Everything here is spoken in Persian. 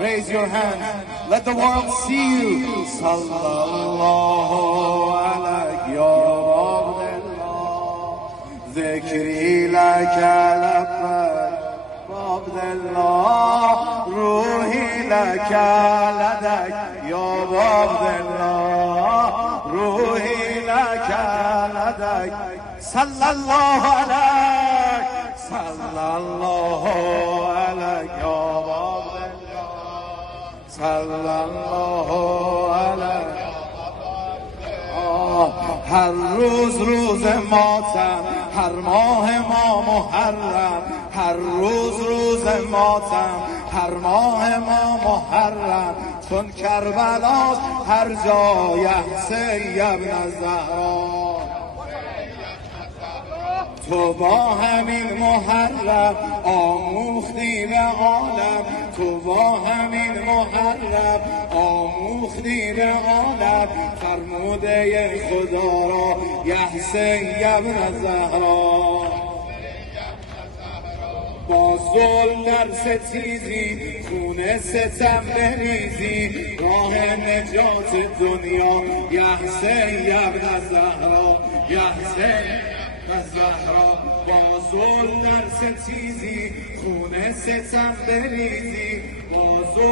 raise your hand. Let the world see you. Sallallahu alayhi ya Abdullah. Dhikri laka labbaik Abdullah. Ruhi laka ladak ya Abdullah. Ruhi laka ladak. Sallallahu alayhi. Sallallahu alayhi ya sallallahu alayhi. هر روز ماتم، هر ماه ما محرم. هر روز ماتم، هر ماه ما محرم. چون کربلاست هر جای حسین ابن زهرا. تو با همین محرم آموختی به عالم. تو با همین محرم آموختی به عالم. فرموده خدا را حسین ابن زهرا. با ظلم در ستیزی خون ستم بریزی. راه نجات دنیا حسین ابن زهرا. حسین زهرا. با ظلم در ستیزی خون ستم بریزی. با ظلم